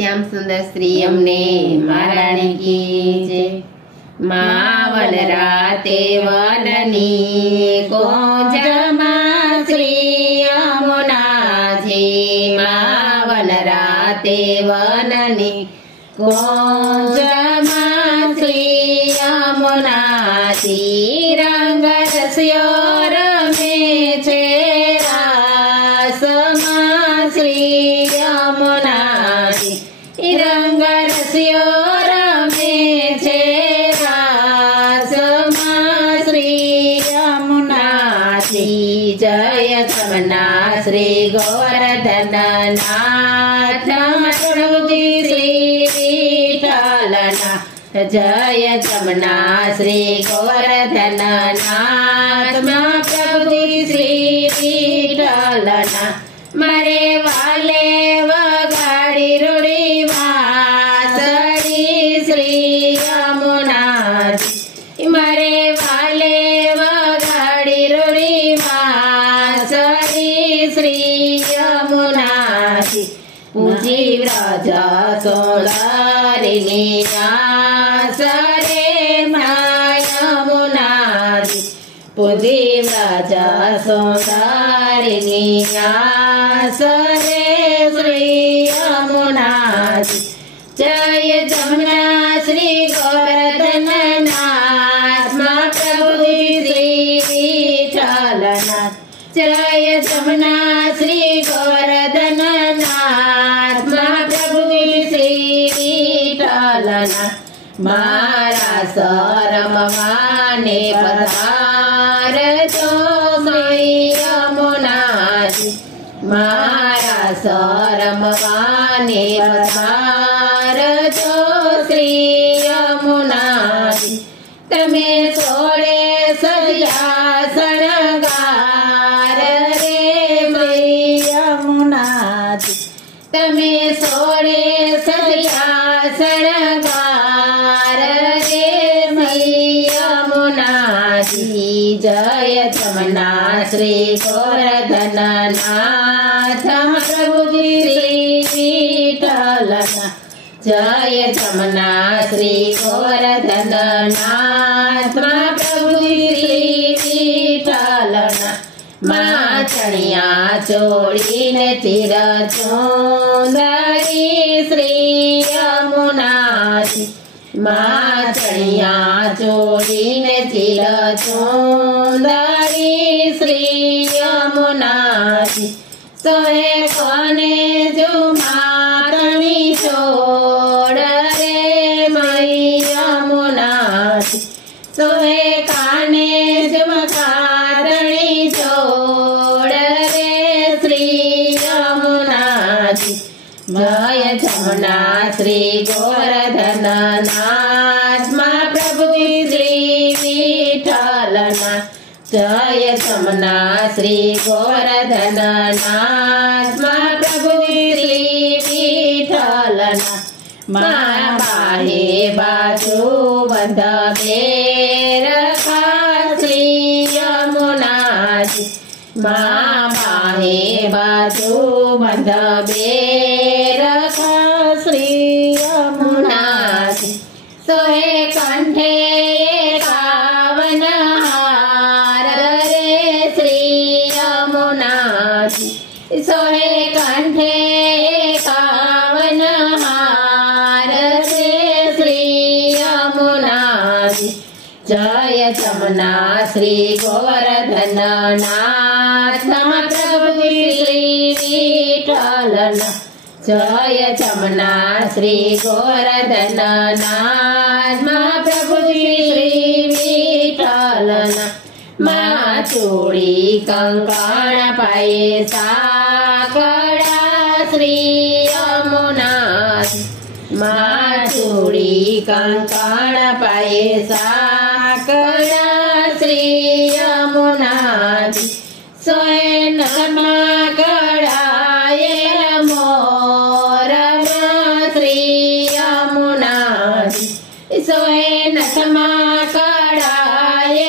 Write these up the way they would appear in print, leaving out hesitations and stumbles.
श्याम सुंदर श्री अमने महाराणी की जय। मावन राते वननी कोंजमा श्री यमुनाजी, मावन राते वननी कोंजमा श्री यमुनाजी, रंग रस्यो रमे छे रासमा श्री यमुनाजी, रंग रस्यो रमे छे रासमा श्री यमुनाजी। जय जमुना श्री गोवर्धन नाथ प्रभुजी श्री विठ्ठलनाथ। जय जमुना श्री गोवर्धन नाथ प्रभुजी श्री विठ्ठलनाथ। मारे वाले वगाड़ी रूड़ी वासड़ी श्री यमुनाजी, मारे वाले वगाड़ी रूड़ी वासड़ी श्री यमुनाजी। पूजी व्रज सुंदरिनी सरे यमुनाजी, पूजी व्रज सुंदरिनी सरे श्री यमुनाजी। जय जमुना श्री गोवर्धन नाथ प्रभुजी श्री विठ्ठलनाथ। जय जमुना श्री गोवर्धन नाथ प्रभुजी श्री विठ्ठलनाथ। मारा शरम माने पधार तो श्री यमुनाजी, मारा शरम माने पधार तो श्री यमुनाजी। तमे सोड़े सजा शणगार रे श्री यमुनाजी, तमे सोड़े सजा शणगार रे श्री यमुनाजी। जय जमुना श्री गोवर्धन नाथ प्रभुजी श्री विठ्ठलनाथ। जय जमुना श्री गोवर्धन नाथ प्रभुजी श्री विठ्ठलनाथ। माँ चणिया चोड़ी ने चिर चुंदरी श्री यमुनाजी, माँ चणिया चोड़ी ने चिर चुंदरी श्री यमुनाजी। सोहे कोने जो मातनी छोड़ रे मई यमुनाजी, सोहे काने जो मातनी छोड़ रे श्री यमुनाजी। जय जमुना श्री गोवर्धन नाथ प्रभुजी श्री विठ्ठलनाथ। जय जमुना श्री गोवर्धन नाथ प्रभुजी श्री विठ्ठलनाथ। माँ बाहे बाजू बंध बेर श्री यमुनाजी, माँ बाहे बाजू बंध बेर श्री यमुनाजी। सोहे कंठे एकावन हार रे श्री यमुनाजी, सोहे कंठे एकावन हार रे श्री यमुनाजी। जय जमुना श्री गोवर्धन नाथ प्रभुजी श्री विठ्ठलनाथ। जय जमुना श्री गोवर्धन नाथ प्रभुजी श्री विठ्ठलनाथ। माँ चूड़ी कंकण पाए साकड़ा श्री यमुनाजी, माँ चूड़ी कंकण पाए साकड़ा श्री यमुनाजी। सोए नमा कड़ाए मोर श्री यमुनाजी, सोए नथमा कड़ाए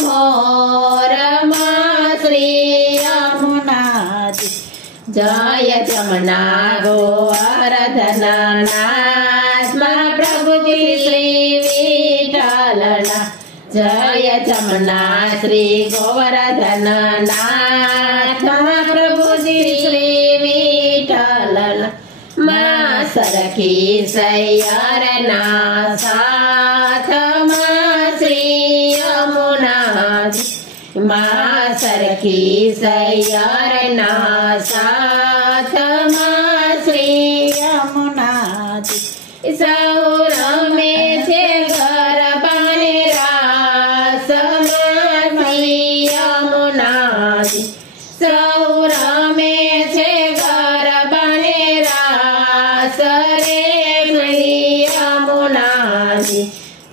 मोर श्री यमुनाजी। जय जमुना गोवर्धन નાથ મહાપ્રભુજી શ્રી વિઠ્ઠલના જય જમના શ્રી ગોવર્ધન નાથ મહાપ્રભુજી શ્રી વિઠ્ઠલના માં સરખી સૈયરના સાથમાં શ્રી યમુનાજી માં સરખી સૈયરના સાથમાં શ્રી યમુનાજી સૌ રમે છે ગરબાને રાસમાં શ્રી યમુનાજી સૌ રમે છે ગરબાને રાસ રે શ્રી યમુનાજી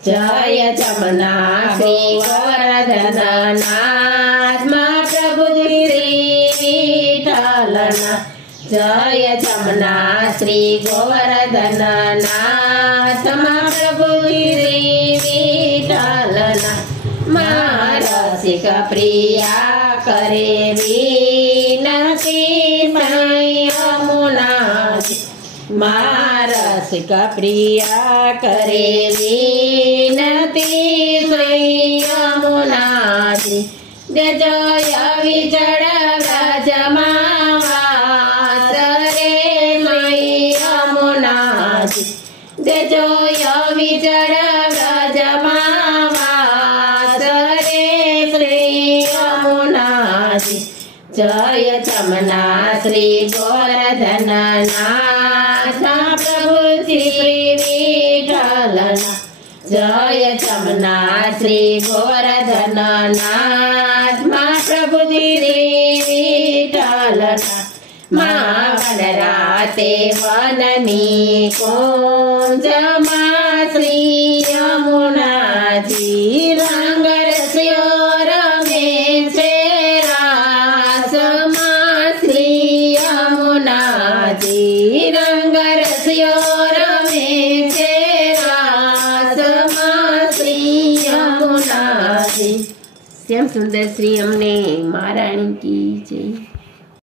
જય જમના શ્રી ગોવર્ધન નાથ મહાપ્રભુજી શ્રી વિઠ્ઠલના જય જમના શ્રી ગોવર્ધન નાથ મહાપ્રભુજી શ્રી વિઠ્ઠલના મારસિક પ્રિયા કરે વિનતી યમુનાજી મારસિક પ્રિયા કરે વિનતી યમુનાજી દેજો વિચળ વ્રજમાં વાસ રે યમુનાજી દેજો વિચળ વ્રજમાં વાસ રે શ્રી યમુનાજી જય જમના શ્રી ગોવર્ધન નાથ પ્રભુજી શ્રી વિઠ્ઠલના જય જમના શ્રી ગોવર્ધન નાથ મહાપ્રભુજી શ્રી વિઠ્ઠલના મા વન રાતે વનની કુંજમાં શ્રી યમુનાજી રંગ રસ્યો રમે છે રાસમાં શ્રી યમુનાજી રંગ રસ્યો રમે છે રાસમાં શ્રી યમુનાજી શ્યામ સુંદર શ્રી અમને મહારાણી કી જય।